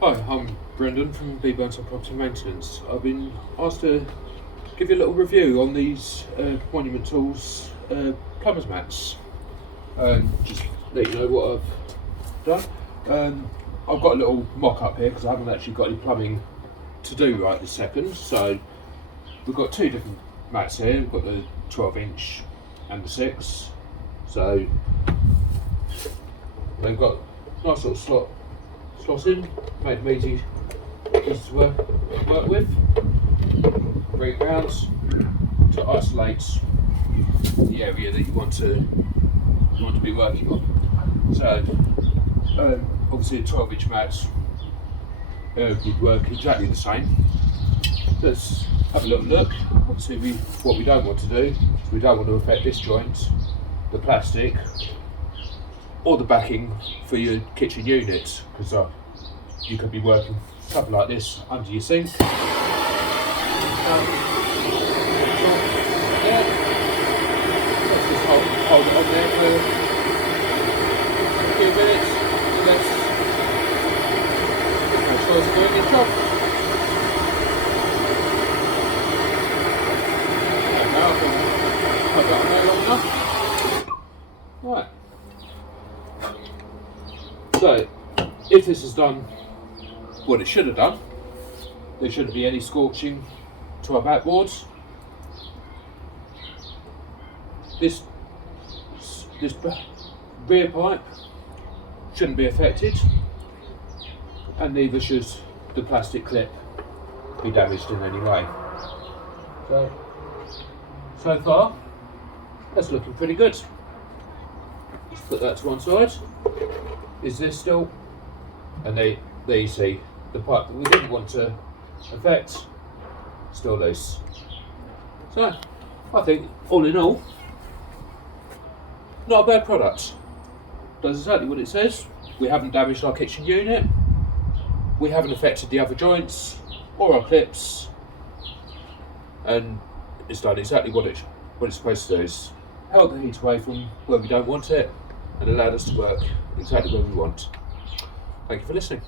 Hi, I'm Brendan from Burnside Property Maintenance. I've been asked to give you a little review on these Monument Tools plumbers mats. Just let you know what I've done. I've got a little mock-up here because I haven't actually got any plumbing to do right this second. So we've got two different mats here. We've got the 12-inch and the 6. So they've got nice little slots in, make them easy to work with. Bring it round to isolate the area that you want to be working on. So obviously a 12-inch mat would work exactly the same. Let's have a little look. Obviously what we don't want to do is we don't want to affect this joint, the plastic, or the backing for your kitchen unit, because you could be working something like this under your sink. Hold it on there for a few minutes. Let's make sure it's doing its job. Now I can put that on there long enough. Right. So, if this has done what it should have done, there shouldn't be any scorching to our backboards. This rear pipe shouldn't be affected, and neither should the plastic clip be damaged in any way. So far, that's looking pretty good. Let's put that to one side. Is this still? And there you see the pipe that we didn't want to affect, still loose. So I think all in all, not a bad product. Does exactly what it says. We haven't damaged our kitchen unit, we haven't affected the other joints or our clips, and it's done exactly what it's supposed to do. It's held the heat away from where we don't want it and allowed us to work exactly where we want. Thank you for listening.